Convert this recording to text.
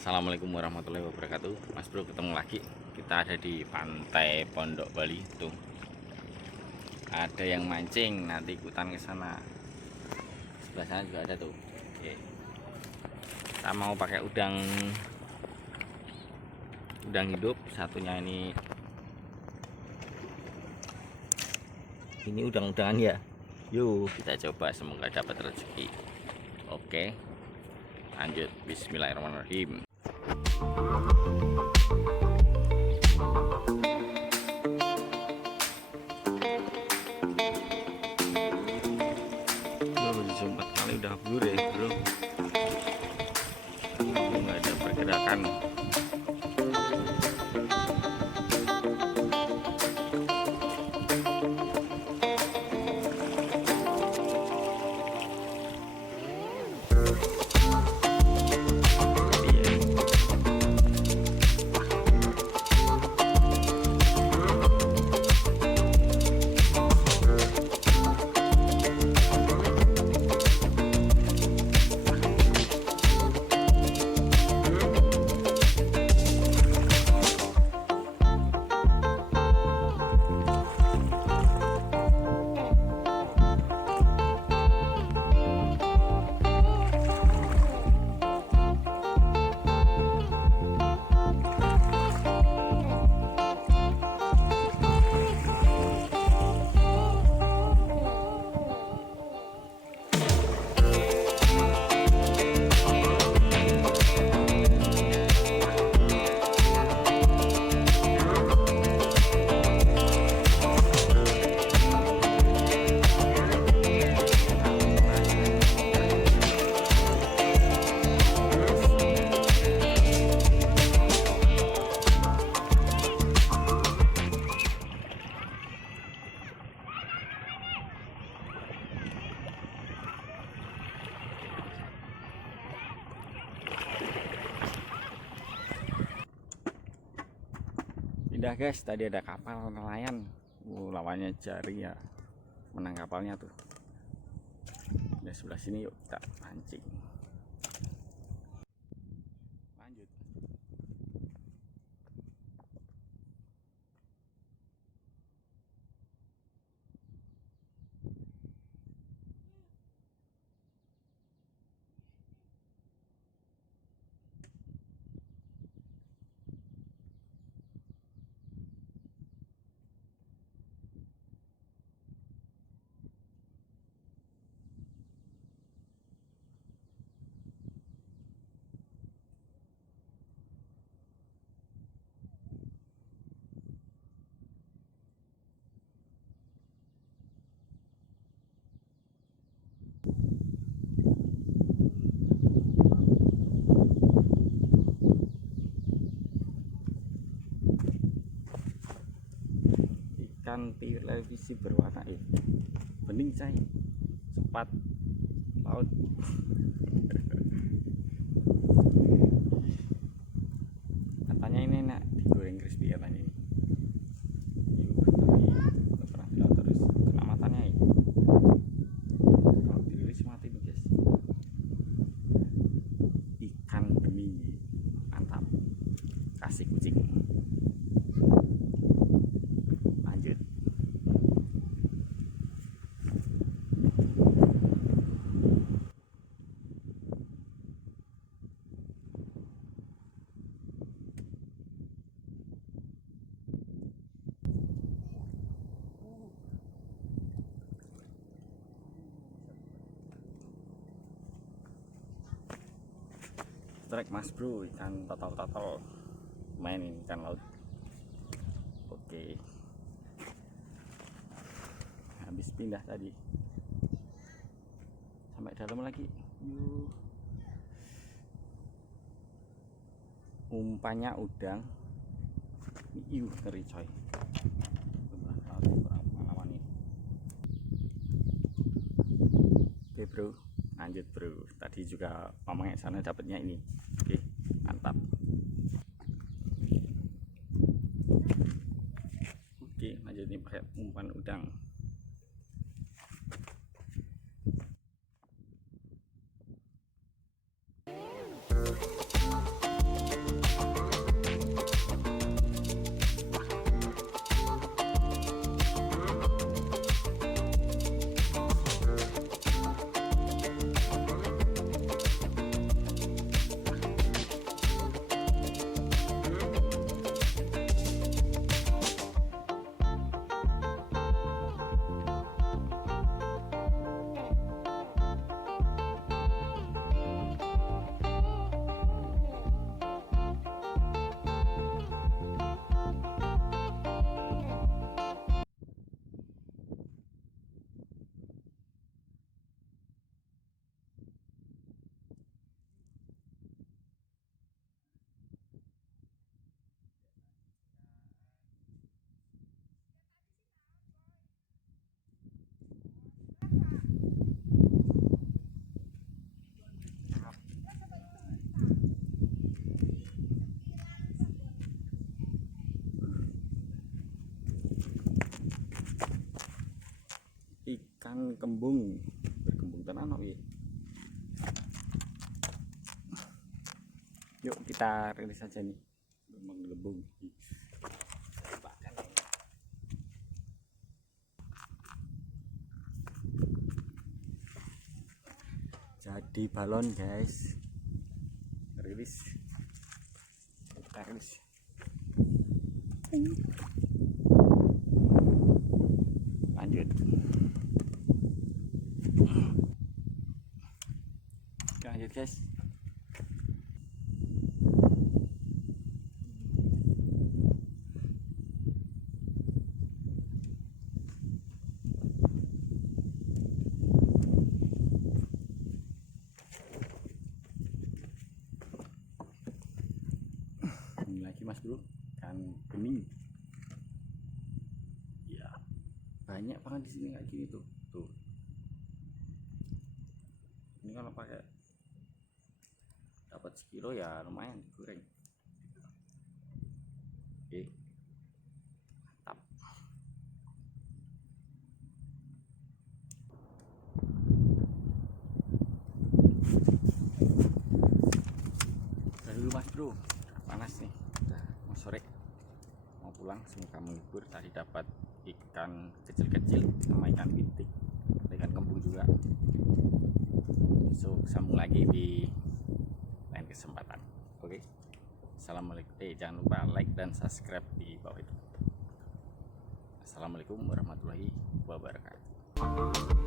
Assalamualaikum warahmatullahi wabarakatuh. Mas Bro, ketemu lagi. Kita ada di pantai Pondok Bali. Tuh, ada yang mancing, nanti ikutan ke sana. Sebelah sana juga ada tuh. Oke. Kita mau pakai udang hidup. Satunya ini udang-udangan ya. Yuk kita coba, semoga dapat rezeki. Oke, lanjut. Bismillahirrahmanirrahim. Empat kali udah blur ya bro, nggak ada pergerakan. Pindah guys, tadi ada kapal nelayan. Lawannya jari ya, menang kapalnya tuh. Di sebelah sini, yuk kita pancing. Lanjut. Ikan televisi berwarna bening cai, cepat laut. Katanya ini enak digoreng crispy katanya ini. Tapi nggak pernah bilang, terus kena matanya ya. Kalau dirilis mati nih guys. Ikan bening mantap, kasih kucing. Lanjut. Strike mas bro, ikan total main ini, ikan laut. Oke, habis pindah tadi sampai dalam lagi. Yuk, umpannya udang. Yuk, ngeri coy. Oke bro, lanjut bro. Tadi juga ngomongnya sana dapatnya ini. Oke, mantap. Oke, lanjut nih pakai umpan udang. kembung berkembung tenan ya. Yuk kita rilis saja nih menggelembung. Jadi balon guys, rilis, kita rilis. Lanjut. Lanjut guys. Ini lagi mas bro, kan bening. Ya, banyak banget di sini kayak gini tuh. Tuh. Ini kalau pakai dapat sekilo ya lumayan digoreng. Oke. Mantap. Dulu mas bro, panas nih. Udah mau sore, mau pulang. Semoga menghibur. Tadi dapat ikan kecil-kecil sama ikan pitik, ikan kembung juga. So sambung lagi di lain kesempatan. Oke. Assalamualaikum. Jangan lupa like dan subscribe di bawah itu. Assalamualaikum warahmatullahi wabarakatuh.